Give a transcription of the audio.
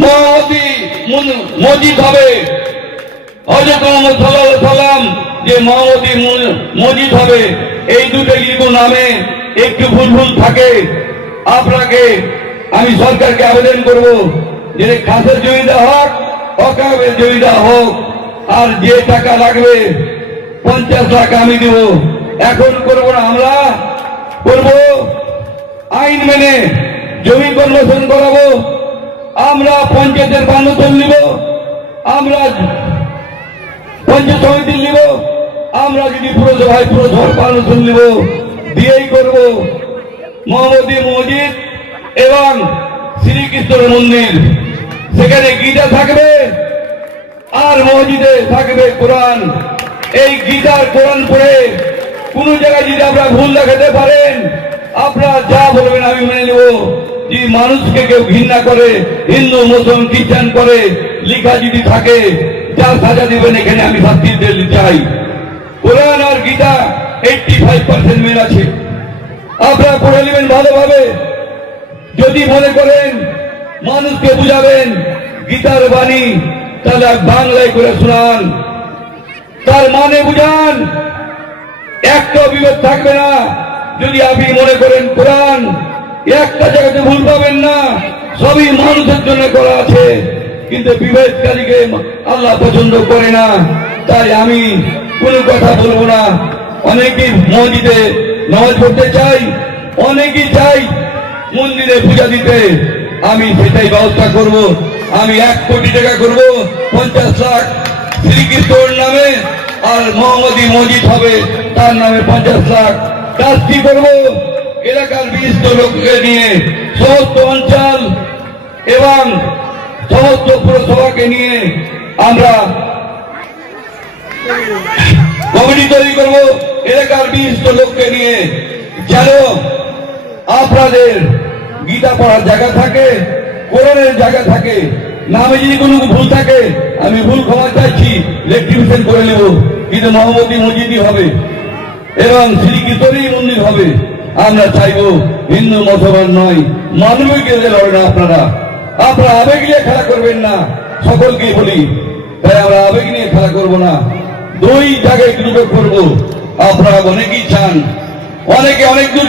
মহামতি মসজিদ হবে। হজরত মোহাম্মদ যে মহামতি মসজিদ হবে, এই দুটো যদি নামে একটু ভুল ভুল থাকে। আপনাকে আমি সরকারকে আবেদন করব যে খাসের জমিটা হোক অকাবের জমিটা হোক, আর যে টাকা লাগবে পঞ্চাশ লাখ আমি দেব। এখন করব না আমরা, করব আইন মেনে। জমি কর্মশন করাবো আমরা পঞ্চায়েতের বান্ধব নিব, আমরা পঞ্চায়েত সমিতি নিব, আমরা যদি পুরসভায় পুরসভার পারমিশন নিব, দিয়েই করব। মোহাম্মদী মসজিদ এবং শ্রীকৃষ্ণের মন্দির, সেখানে গীতা থাকবে আর মসজিদে থাকবে কোরআন। এই গীতার কোরআন পড়ে কোন জায়গায় যদি আপনারা ভুল দেখাতে পারেন, আপনারা যা বলবেন আমি মেনে নেব। যে মানুষকে কেউ ঘৃণা করে, হিন্দু, মুসলিম, খ্রিস্টান করে, লেখা যদি থাকে যা সাজা দিবেন এখানে আমি শাস্তি দিতে চাই। কোরআন আর Gita eighty five percent main আছে। আপনারা পড়ে নেবেন ভালোভাবে। যদি মনে করেন মানুষকে বুঝাবেন, গীতার বাণী, তাহলে বাংলায় করে শোনান। তার মানে বুঝান, একটা বিভেদ থাকবে না। যদি আপনি মনে করেন কোরআন একটা জায়গাতে ভুল পাবেন না। সবই মানুষের জন্য করা আছে। কিন্তু বিভেদকারীকে আল্লাহ পছন্দ করে না। তাই আমি কোনো কথা বলব না। অনেকেই মসজিদে নামাজ পড়তে চাই অনেকেই চাই মন্দিরে পূজা দিতে। আমি সেটাই ব্যবস্থা করব। আমি এক কোটি টাকা করব, পঞ্চাশ লাখ শ্রীকৃষ্ণর নামে, আর মোহাম্মদী মসজিদ হবে, তার নামে পঞ্চাশ লাখ। কাজটি করব? এলাকার বিশিষ্ট লোককে নিয়ে সমস্ত অঞ্চল এবং সমস্ত পুরসভাকে নিয়ে আমরা কমিটি তৈরি করব। এলাকার বিশিষ্ট লোককে নিয়ে যেন আপনাদের গীতা পড়ার জায়গা থাকে, কোরআনের জায়গা থাকে, নামে যদি কোনো ভুল থাকে, আমি ভুল ক্ষমা চাইছি, রেক্টিফিকেশন করে নেব। কিন্তু মোহাম্মদী মসজিদই হবে এবং শ্রীকৃষ্ণেরই মন্দির হবে। আমরা চাইব হিন্দু মুসলমান নয়, মানবিক লড়ে না আপনারা। আপনারা আবেগ নিয়ে খেলা করবেন না সকলকে বলি, তাই আমরা আবেগ নিয়ে খেলা করব না। দুই জায়গায় গ্রুপে করব আপনারা অনেকেই চান, অনেকে অনেক দূর